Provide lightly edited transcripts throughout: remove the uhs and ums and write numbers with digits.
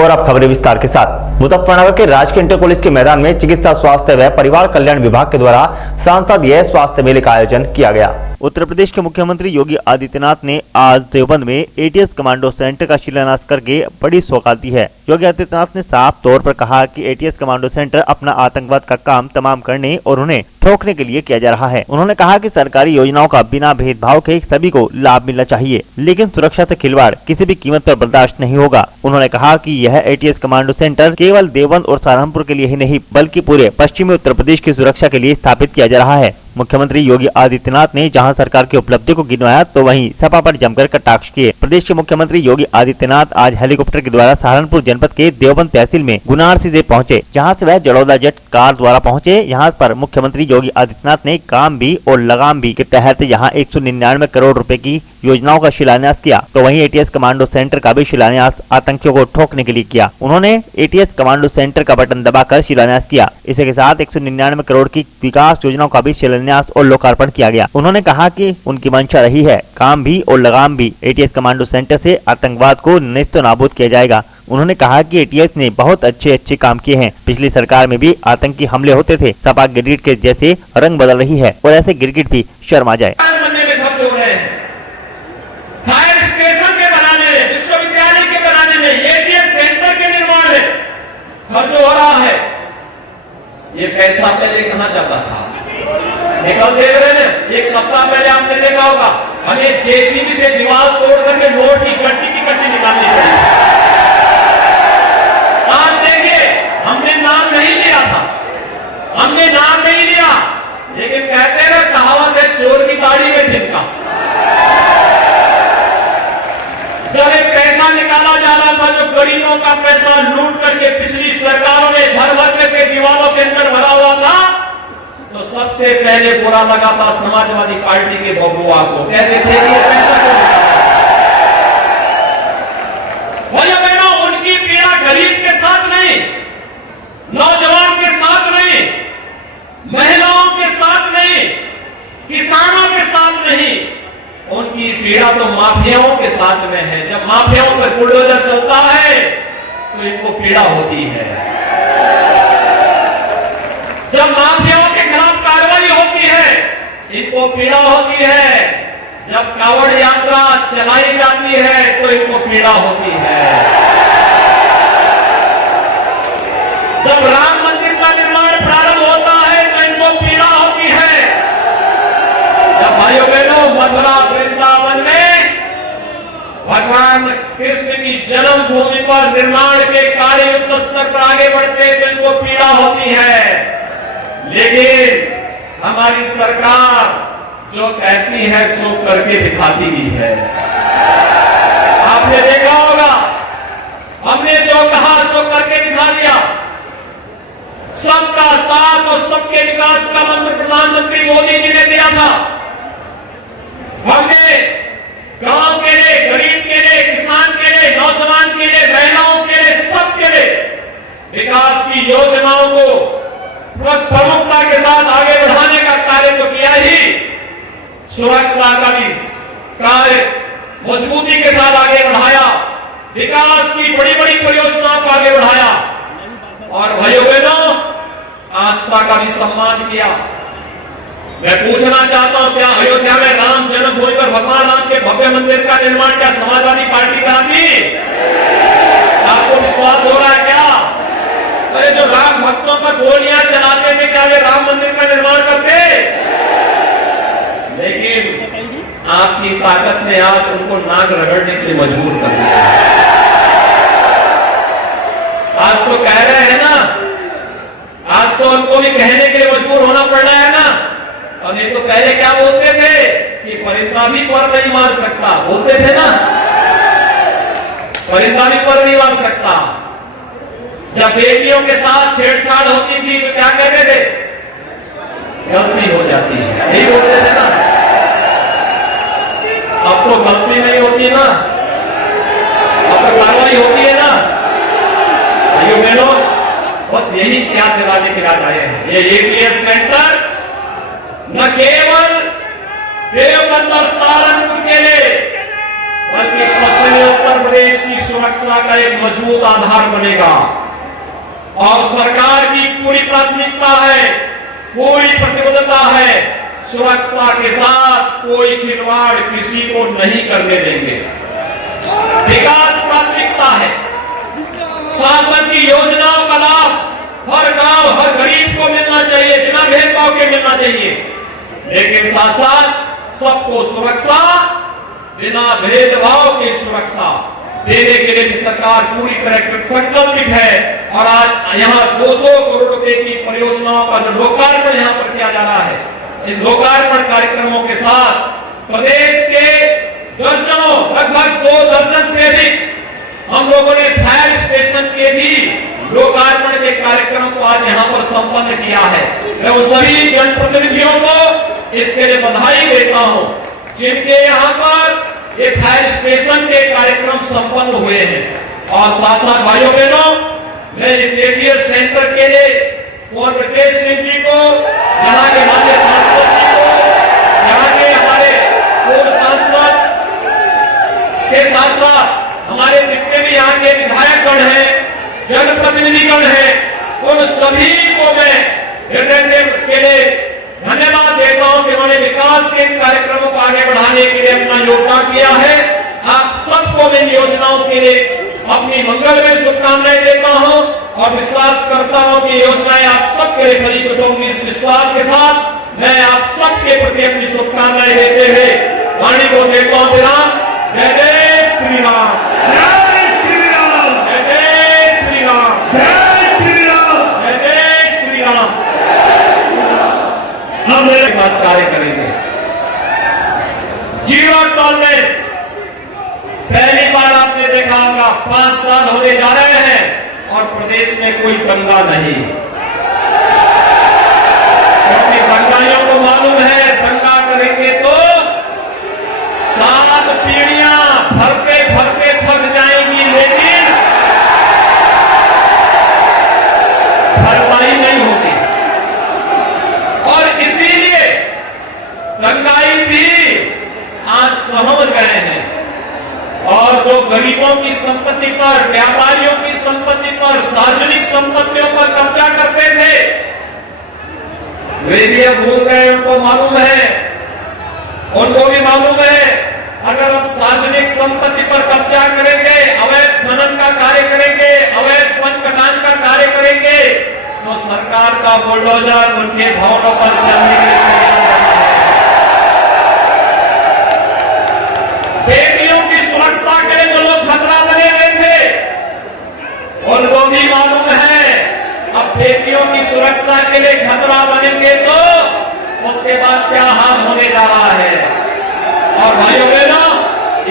और अब खबरें विस्तार के साथ। मुजफ्फरनगर के राजकीय इंटर कॉलेज के मैदान में चिकित्सा स्वास्थ्य व परिवार कल्याण विभाग के द्वारा सांसदीय स्वास्थ्य मेले का आयोजन किया गया। उत्तर प्रदेश के मुख्यमंत्री योगी आदित्यनाथ ने आज देवबंद में एटीएस कमांडो सेंटर का शिलान्यास करके बड़ी सौगात दी है। योगी आदित्यनाथ ने साफ तौर पर कहा कि एटीएस कमांडो सेंटर अपना आतंकवाद का काम तमाम करने और उन्हें ठोकने के लिए किया जा रहा है। उन्होंने कहा कि सरकारी योजनाओं का बिना भेदभाव के सभी को लाभ मिलना चाहिए, लेकिन सुरक्षा से खिलवाड़ किसी भी कीमत पर बर्दाश्त नहीं होगा। उन्होंने कहा कि यह एटीएस कमांडो सेंटर केवल देवबंद और सहारनपुर के लिए ही नहीं बल्कि पूरे पश्चिमी उत्तर प्रदेश की सुरक्षा के लिए स्थापित किया जा रहा है। मुख्यमंत्री योगी आदित्यनाथ ने जहां सरकार की उपलब्धि को गिनवाया तो वहीं सपा पर जमकर कटाक्ष किए। प्रदेश के मुख्यमंत्री योगी आदित्यनाथ आज हेलीकॉप्टर के द्वारा सहारनपुर जनपद के देवबंद तहसील में गुनारसी से पहुंचे, जहां से वह जड़ौदा जेट कार द्वारा पहुंचे। यहां पर मुख्यमंत्री योगी आदित्यनाथ ने काम भी और लगाम भी के तहत यहां 199 करोड़ रुपए की योजनाओं का शिलान्यास किया, तो वहीं एटीएस कमांडो सेंटर का भी शिलान्यास आतंकियों को ठोकने के लिए किया। उन्होंने एटीएस कमांडो सेंटर का बटन दबाकर शिलान्यास किया। इसी के साथ 199 करोड़ की विकास योजनाओं का भी शिलान्यास और लोकार्पण किया गया। उन्होंने कहा कि उनकी मंशा रही है काम भी और लगाम भी। एटीएस कमांडो सेंटर से आतंकवाद को नेस्तो नाबूद किया जाएगा। उन्होंने कहा कि एटीएस ने बहुत अच्छे काम किए हैं। पिछली सरकार में भी आतंकी हमले होते थे। सपा गिरगिट के जैसे रंग बदल रही है और ऐसे गिरगिट भी शर्मा जाए। फायर स्टेशन के बनाने में, विश्वविद्यालय के बनाने में, एटीएस सेंटर के निर्माण में खर्च हो रहा है। ये पैसा पहले कहां जाता था? निकल दे रहे हैं। एक सप्ताह पहले आपने देखा होगा हमें जेसीबी से दीवार तोड़ करके नोट की कट्टी निकालनी पड़ी। आज देखिए हमने नाम नहीं लिया था, हमने नाम नहीं लिया, लेकिन कहते हैं कहावत है चोर की दाढ़ी में तिनका। जब एक पैसा निकाला जा रहा था जो गरीबों का पैसा लूट करके पिछली सरकारों ने भर करके दीवारों के अंदर भरा हुआ था, तो सबसे पहले बुरा लगा था समाजवादी पार्टी के बबुआ को। कहते थे कि ये पैसा क्यों निकाला? भैया बहनों, उनकी पीड़ा गरीब के साथ नहीं, नौजवान के साथ नहीं, महिलाओं के साथ नहीं, किसानों के साथ नहीं, उनकी पीड़ा तो माफियाओं के साथ में है। जब माफियाओं पर बुलडोजर चलता है तो इनको पीड़ा होती है। जब माफियाओं के खिलाफ कार्रवाई होती है इनको पीड़ा होती है। जब कावड़ यात्रा चलाई जाती है तो इनको पीड़ा होती है। जब राम मंदिर का निर्माण प्रारंभ होता है तो इनको पीड़ा होती है। जब भाइयों बहनों मथुरा वृंदावन में भगवान कृष्ण की जन्मभूमि पर निर्माण के कार्य युद्ध स्तर पर आगे बढ़ते तो इनको पीड़ा होती है। लेकिन हमारी सरकार जो कहती है सो करके दिखाती भी है। आपने देखा होगा हमने जो कहा सो करके दिखा दिया। सबका साथ और सबके विकास का मंत्र प्रधानमंत्री मोदी जी ने दिया था। हमने गांव के लिए, गरीब के लिए, किसान के लिए, नौजवान के लिए, महिलाओं के लिए, सबके लिए विकास की योजनाओं को प्रमुखता के साथ आगे बढ़ाने का कार्य तो किया ही, सुरक्षा का भी कार्य मजबूती के साथ आगे बढ़ाया, विकास की बड़ी बड़ी परियोजनाओं को आगे बढ़ाया और भाइयों बहनों आस्था का भी सम्मान किया। मैं पूछना चाहता हूं, क्या अयोध्या में राम जन्मभूमि पर भगवान राम के भव्य मंदिर का निर्माण क्या समाजवादी पार्टी कराती? आपको विश्वास हो रहा है क्या? अरे जो राम भक्तों पर गोलियां चलाते थे क्या वे राम मंदिर का निर्माण करते? लेकिन आपकी ताकत ने आज उनको नाक रगड़ने के लिए मजबूर कर दिया। आज तो कह रहे हैं ना, आज तो उनको भी कहने के लिए मजबूर होना पड़ रहा है ना। और नहीं तो पहले क्या बोलते थे कि परिंदा भी पर नहीं मार सकता, बोलते थे ना, परिंदा भी पर नहीं मार सकता। जब बेटियों के साथ छेड़छाड़ होती थी तो क्या कहते थे? गलती हो जाती है, नहीं बोलते थे ना। अब तो गलती नहीं होती ना, अब तो कार्रवाई होती है ना। भाइयों बहनों, बस यही याद दिलाने के बाद आए हैं। ये एटीएस सेंटर न केवल देवबंद और सहारनपुर के लिए बल्कि से उत्तर प्रदेश की सुरक्षा का एक मजबूत आधार बनेगा और सरकार की पूरी प्राथमिकता है, पूरी प्रतिबद्धता है, सुरक्षा के साथ कोई खिलवाड़ किसी को नहीं करने देंगे। विकास प्राथमिकता है, शासन की योजनाओं का लाभ हर गांव, हर गरीब को मिलना चाहिए, बिना भेदभाव के मिलना चाहिए, लेकिन साथ साथ सबको सुरक्षा, बिना भेदभाव की सुरक्षा देने के लिए भी सरकार पूरी तरह संकल्पित है। और आज यहाँ 200 करोड़ रुपए की परियोजनाओं का जो लोकार्पण यहाँ पर किया जा रहा है, इन लोकार्पण कार्यक्रमों के साथ प्रदेश के दर्जनों, लगभग 2 दर्जन से अधिक हम लोगों ने फायर स्टेशन के भी लोकार्पण के कार्यक्रम को आज यहाँ पर संपन्न किया है। मैं उन सभी जनप्रतिनिधियों को इसके लिए बधाई देता हूँ जिनके यहाँ पर ये फायर स्टेशन के कार्यक्रम संपन्न हुए हैं। और साथ साथ भाइयों बहनों, मैं इस एटीएस सेंटर के लिए कुंवर ब्रजेश सिंह जी को, यहाँ के माननीय सांसद जी को, यहाँ के हमारे पूर्व सांसद के साथ साथ हमारे जितने भी यहाँ के विधायकगण हैं, जनप्रतिनिधिगण हैं, उन सभी को मैं हृदय से इसके लिए धन्यवाद देता हूं कि उन्होंने विकास के कार्यक्रमों को आगे बढ़ाने के लिए अपना योगदान किया है। आप सबको मैं इन योजनाओं के लिए अपनी मंगल में शुभकामनाएं देता हूं और विश्वास करता हूं कि योजनाएं आप सबके लिए फलीभूत होंगी। इस विश्वास के साथ मैं आप सबके प्रति अपनी शुभकामनाएं देते हुए वाणी को देता हूं। विराम। जय जय श्री राम, जय श्री राम, जय जय श्री राम, जय श्री राम, जय जय श्री राम। हम मेरे बात कार्य करेंगे। जीरो टॉलरेंस, पहली बार आपने देखा होगा 5 साल होने जा रहे हैं और प्रदेश में कोई दंगा नहीं, क्योंकि दंगाइयों को मालूम है दंगा करेंगे तो 7 पीढ़ियां भरते भरते थक जाएंगी, लेकिन भरपाई नहीं होगी। और इसीलिए दंगाई भी आज समझ गए हैं और जो गरीबों की संपत्ति पर, व्यापारियों की संपत्ति पर, सार्वजनिक संपत्तियों पर कब्जा करते थे, वे भी अब भूल गए। उनको मालूम है, उनको भी मालूम है, अगर हम सार्वजनिक संपत्ति पर कब्जा करेंगे, अवैध खनन का कार्य करेंगे, अवैध वन कटान का कार्य करेंगे, तो सरकार का बुलडोजर उनके भवनों पर चलने के लिए तैयार है। बेटियों की सुरक्षा के लिए जो लोग खतरा बने हुए थे, उनको भी मालूम है अब बेटियों की सुरक्षा के लिए खतरा बनेंगे तो उसके बाद क्या हाल होने जा रहा है। और भाइयों बहनों,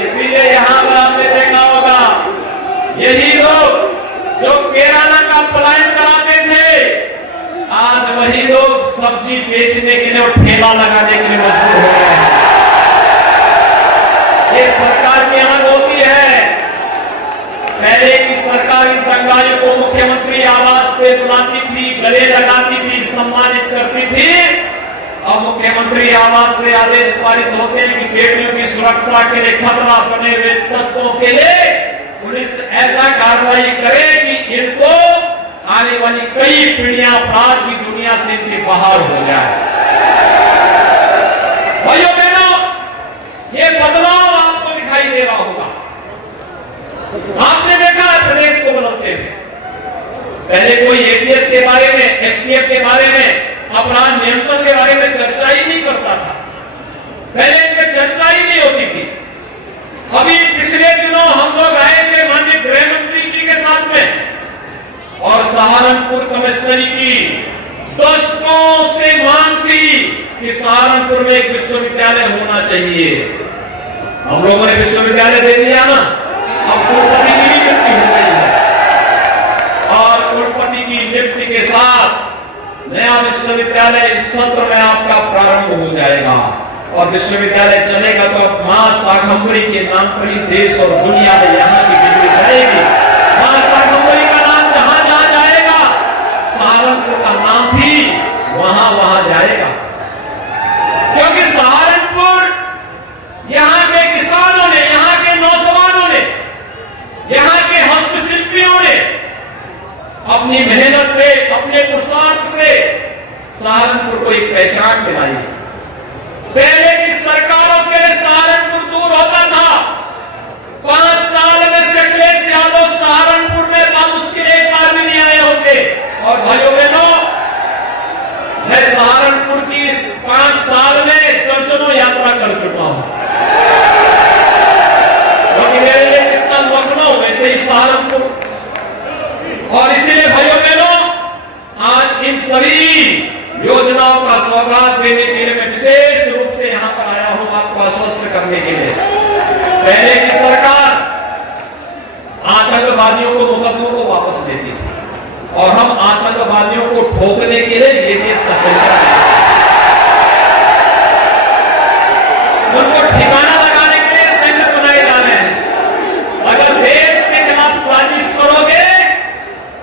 इसीलिए यहां पर आपने देखा होगा यही लोग जो केराना का पलायन कराते थे, आज वही लोग सब्जी बेचने के लिए और ठेला लगाने के लिए मजबूर हो गए हैं। ये सरकार की अनहोती है। पहले की सरकार इन दंगाइयों को मुख्यमंत्री आवास पे बुलाती थी, गले लगाती थी, सम्मानित करती थी। अब मुख्यमंत्री आवास से आदेश पारित होते हैं कि बेटियों की सुरक्षा के लिए खतरा बने हुए तत्वों के लिए पुलिस ऐसा कार्रवाई करे कि इनको आने वाली कई पीढ़ियां अपराध की दुनिया से इनके बाहर हो जाए। भाइयों बहनों, ये बदलाव आपको दिखाई दे रहा होगा। आपने देखा प्रदेश को बदलते हुए। पहले कोई एटीएस के बारे में, एसटीएफ के बारे में, अपराध नियंत्रण के बारे में चर्चा ही नहीं करता था। पहले इन पर चर्चा ही नहीं होती थी। अभी पिछले दिनों हम लोग आए थे माननीय गृह मंत्री जी के साथ में और सहारनपुर कमिश्नरी की दशकों से मांग थी कि सहारनपुर में एक विश्वविद्यालय होना चाहिए। हम लोगों ने विश्वविद्यालय दे दिया ना, अब कुलपति की भी नियुक्ति हो गई है और कुलपति की नियुक्ति के साथ नया विश्वविद्यालय इस सत्र में आपका प्रारंभ हो जाएगा और विश्वविद्यालय चलेगा तो अब मां शाकंभरी के नाम पर ही देश और दुनिया में यहाँ की बिजली जाएगी। मां शाकंभरी का नाम जहां जहां जाएगा, सहारनपुर का नाम भी वहां वहां जाएगा, क्योंकि सहारनपुर यहाँ के किसानों ने, यहाँ के नौजवानों ने सहारनपुर को एक पहचान दिलाई। पहले की सरकारों के लिए सहारनपुर दूर होता था। 5 साल में से अखिलेश यादव सहारनपुर में बामुश्किल एक बार भी नहीं आए होंगे। और भाइयों बहनों, मैं सहारनपुर की इस 5 साल में दर्जनों यात्रा कर चुका हूं, क्योंकि मेरे लिए जितना लखनऊ वैसे ही सहारनपुर। और इसीलिए भाइयों बहनों, आज इन सभी योजनाओं का सौगात देने के लिए मैं विशेष रूप से यहां पर आया हूं, आपको आश्वस्त करने के लिए। पहले की सरकार आतंकवादियों को, मुकदमों को वापस देती थी और हम आतंकवादियों को ठोकने के लिए ये देश का सेंटर है। उनको ठिकाना लगाने के लिए सेंटर बनाए जा रहे हैं। अगर देश के खिलाफ साजिश करोगे,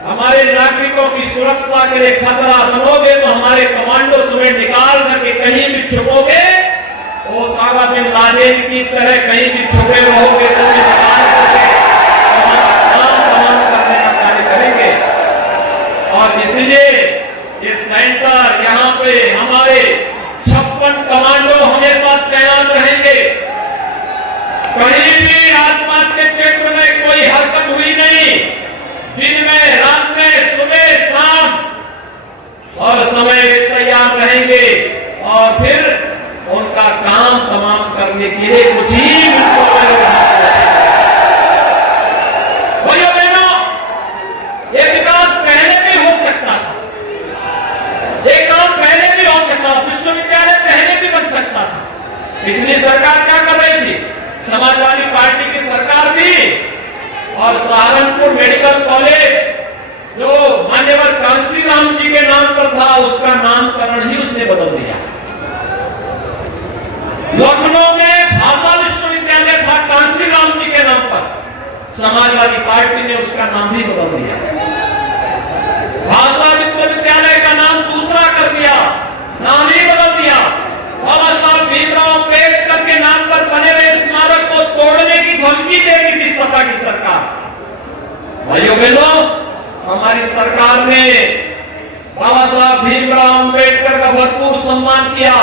हमारे नागरिकों की सुरक्षा के लिए खतरा बनोगे, तो हमारे कमांडो तुम्हें निकाल करके कहीं भी छुपोगे, ओसामा बिन लादेन की तरह कहीं भी छुपे रहोगे, तुम्हें निकाल करके हमारा काम तमाम करने का कार्य करेंगे। और इसलिए ये सेंटर, यहाँ पे हमारे 56 कमांडो हमेशा तैनात रहेंगे। कहीं भी आसपास के क्षेत्र में कोई हरकत हुई नहीं, दिन में, रात में, सुबह, शाम हर समय तैयार रहेंगे और फिर उनका काम तमाम करने के लिए कुछ ही मिनटों में भाइयों बहनों, ये विकास पहले भी हो सकता था, ये काम पहले भी हो सकता था, विश्वविद्यालय पहले भी बन सकता था। पिछली सरकार क्या कर रही थी? समाजवादी पार्टी की सरकार थी। और सहारनपुर मेडिकल कॉलेज जो मान्यवर कांसीराम जी के नाम पर था, उसका नामकरण ही उसने बदल दिया। लखनऊ में भाषा विश्वविद्यालय था कांसीराम जी के नाम पर, समाजवादी पार्टी ने उसका नाम भी बदल दिया। भाषा विश्वविद्यालय का नाम दूसरा कर दिया, नाम ही बदल दिया। बाबा साहब भीमराव अम्बेडकर के नाम पर बने हुए स्मारक को तोड़ने की धमकी दे रही थी सपा की सरकार। भाइयों बहनों, हमारी सरकार ने बाबा साहब भीमराव अम्बेडकर का भरपूर सम्मान किया।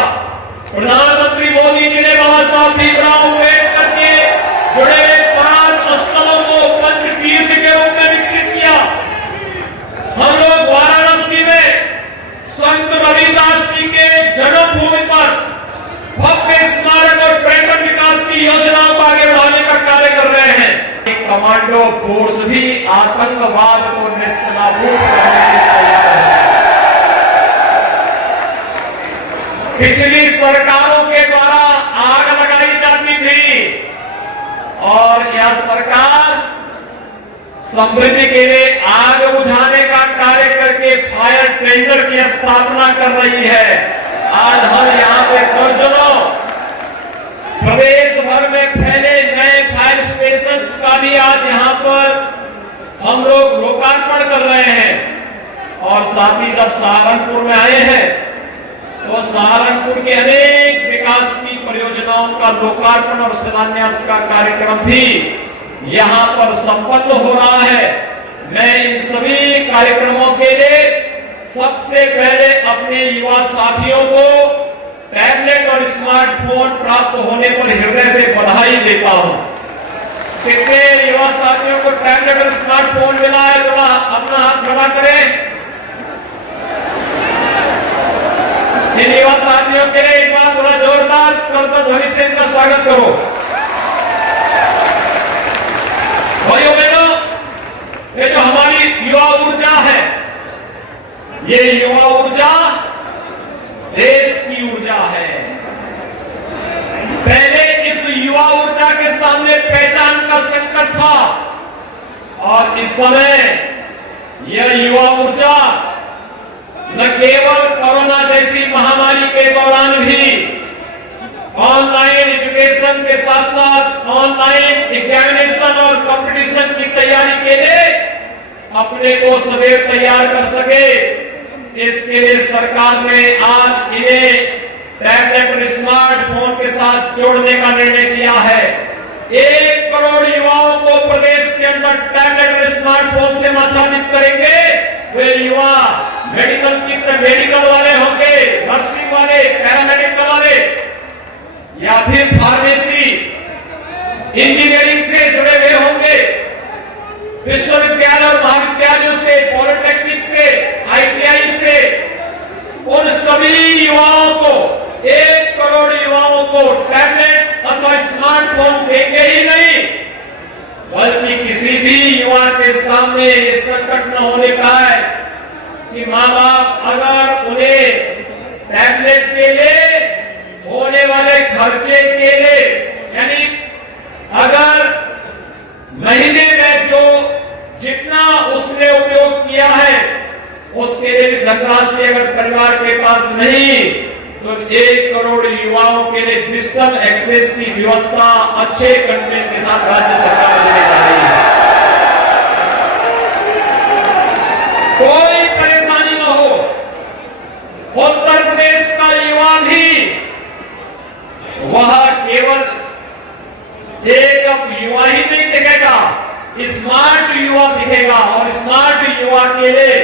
प्रधानमंत्री मोदी जी ने बाबा साहब भीमराव अम्बेडकर के जुड़े हुए 5 स्थलों को पंचतीर्थ के रूप में विकसित किया। हम लोग वाराणसी में संत रविदास जी के जन्मभूमि पर भव्य स्मारक और पर्यटन विकास की योजनाओं को आगे बढ़ाने का कार्य कर रहे हैं। एक कमांडो फोर्स भी आतंकवाद को नेस्तनाबूद करने के लिए तैयार है। पिछली सरकारों के द्वारा आग लगाई जाती थी और यह सरकार समृद्धि के लिए आग बुझाने का कार्य करके फायर टेंडर की स्थापना कर रही है। आज हम यहाँ पे दर्जनों प्रदेश भर में फैले नए फायर स्टेशन का भी आज यहाँ पर हम लोग लोकार्पण कर रहे हैं। और साथ ही जब सहारनपुर में आए हैं तो सहारनपुर के अनेक विकास की परियोजनाओं का लोकार्पण और शिलान्यास का कार्यक्रम भी यहाँ पर संपन्न हो रहा है। मैं इन सभी कार्यक्रमों के लिए सबसे पहले अपने युवा साथियों को टैबलेट और स्मार्टफोन प्राप्त होने पर हृदय से बधाई देता हूं। कितने युवा साथियों को टैबलेट और स्मार्टफोन मिला है? थोड़ा अपना हाथ खड़ा करें। इन युवा साथियों के लिए एक बार थोड़ा जोरदार करतब ध्वनि से इनका स्वागत करो। भाइयों बहनों, ये जो हमारी युवा ऊर्जा है, ये युवा ऊर्जा देश की ऊर्जा है। पहले इस युवा ऊर्जा के सामने पहचान का संकट था और इस समय यह युवा ऊर्जा न केवल कोरोना जैसी महामारी के दौरान भी ऑनलाइन एजुकेशन के साथ साथ ऑनलाइन एग्जामिनेशन और कंपटीशन की तैयारी के लिए अपने को सदैव तैयार कर सके, इसके लिए सरकार ने आज इन्हें टैबलेट और स्मार्टफोन के साथ जोड़ने का निर्णय किया है। 1 करोड़ युवाओं को प्रदेश के अंदर टैबलेट और स्मार्टफोन से लाभान्वित करेंगे। वे युवा मेडिकल वाले होंगे, नर्सिंग वाले, पैरामेडिकल वाले, या फिर फार्मेसी, इंजीनियरिंग से जुड़े हुए होंगे, विश्वविद्यालय और महाविद्यालयों से, पॉलिटेक्निक से, ITI से, उन सभी युवाओं को, 1 करोड़ युवाओं को टैबलेट अथवा स्मार्टफोन देंगे ही नहीं, बल्कि किसी भी युवा के सामने ये संकट न होने पाए कि माँ बाप अगर उन्हें टैबलेट के लिए होने वाले खर्चे के लिए, यानी अगर महीने में जो जितना उसने उपयोग किया है उसके लिए भी धनराशि अगर परिवार के पास नहीं, तो 1 करोड़ युवाओं के लिए डिजिटल एक्सेस की व्यवस्था अच्छे कंटेंट के साथ राज्य सरकार देने जा रही है। कोई परेशानी न हो। उत्तर प्रदेश का युवा भी वह केवल एक युवा ही नहीं दिखेगा, स्मार्ट युवा दिखेगा, और स्मार्ट युवा के लिए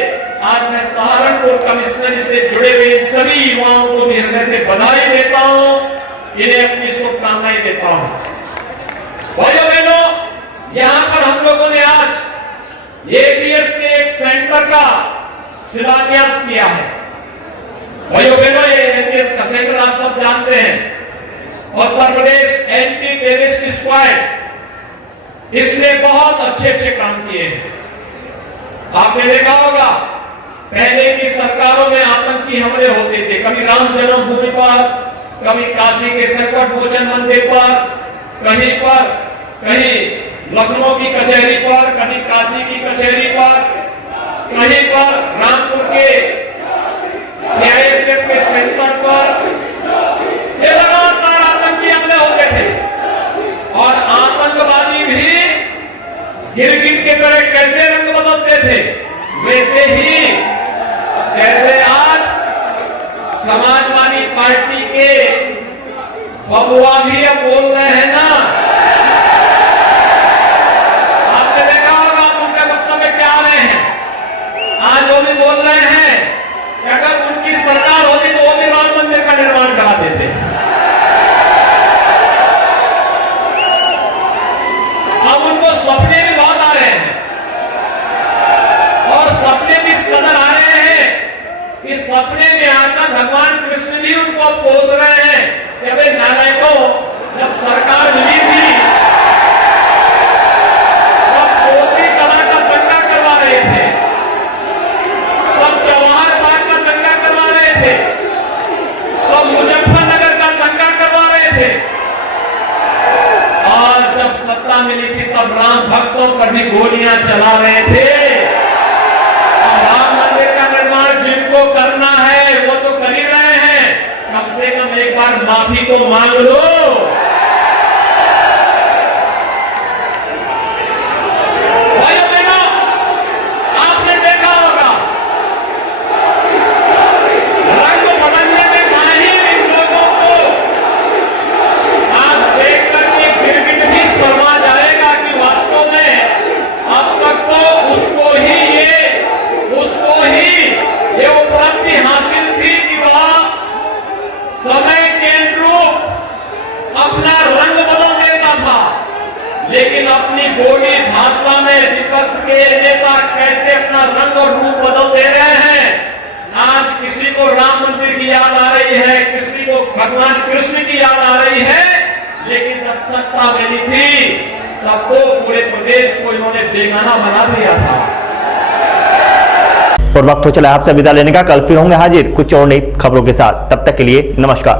आज मैं सहारनपुर कमिश्नरी से जुड़े हुए सभी युवाओं को भी हृदय से बधाई देता हूं, इन्हें अपनी शुभकामनाएं देता हूं। भाइयों बहनों, यहां पर हम लोगों ने आज APS के एक सेंटर का शिलान्यास किया है। भाइयों बहनों, ये APS का सेंटर आप सब जानते हैं, Uttar Pradesh anti terrorist squad, इसने बहुत अच्छे काम किए हैं। आपने देखा होगा पहले की सरकारों में आतंकी हमले होते थे, कभी राम जन्मभूमि पर, कभी काशी के संकट मोचन मंदिर पर, कहीं लखनऊ की कचहरी पर, कभी काशी की कचहरी पर, कहीं पर रामपुर के CISF के सेंटर पर, ये लगातार आतंकी हमले होते थे। और आतंकवादी भी गिरगिट के तरह कैसे रंग बदलते थे, वैसे ही जैसे आज समाजवादी पार्टी के बबुआ भी अब बोल रहे हैं ना, आपने देखा होगा उनके वक्तव्य क्या आ रहे हैं। आज वो भी बोल रहे हैं कि अगर उनकी सरकार होती तो वो भी राम मंदिर का निर्माण करा देते। अब उनको सपने भी बहुत आ रहे हैं, और सपने भी इस कदर आ रहे हैं कि सपने में आकर भगवान कृष्ण भी उनको कोस रहे हैं कि अबे नालायकों, जब सरकार मिली थी तब कोसी कला का दंगा करवा रहे थे, तब जवाहर बाग का दंगा करवा रहे थे, तब मुजफ्फरनगर का दंगा करवा रहे थे, और जब सत्ता मिली थी तब राम भक्तों पर भी गोलियां चला रहे थे। राम मंदिर का निर्माण जिनको करना है वो तो कर ही रहे हैं, कम से कम एक बार माफी तो मांग लो। भाइयों बहनों, आपने देखा होगा रंग बदलने में माहिर इन लोगों को आज देख करके गिरगिट भी शर्मा जाएगा कि वास्तव में अब तक तो उसको ही ये उपलब्धि हासिल थी कि वह समय के अनुरूप अपना रंग बदल देता था, लेकिन अपनी बोली भाषा में विपक्ष के नेता कैसे अपना रंग और रूप बदल दे रहे हैं। आज किसी को राम मंदिर की याद आ रही है, किसी को भगवान कृष्ण की याद आ रही है, लेकिन जब सत्ता मिली थी तब तो पूरे प्रदेश को इन्होंने बेगाना बना दिया था। और वक्त हो चला आपसे विदा लेने का। कल फिर होंगे हाजिर कुछ और नई खबरों के साथ, तब तक के लिए नमस्कार।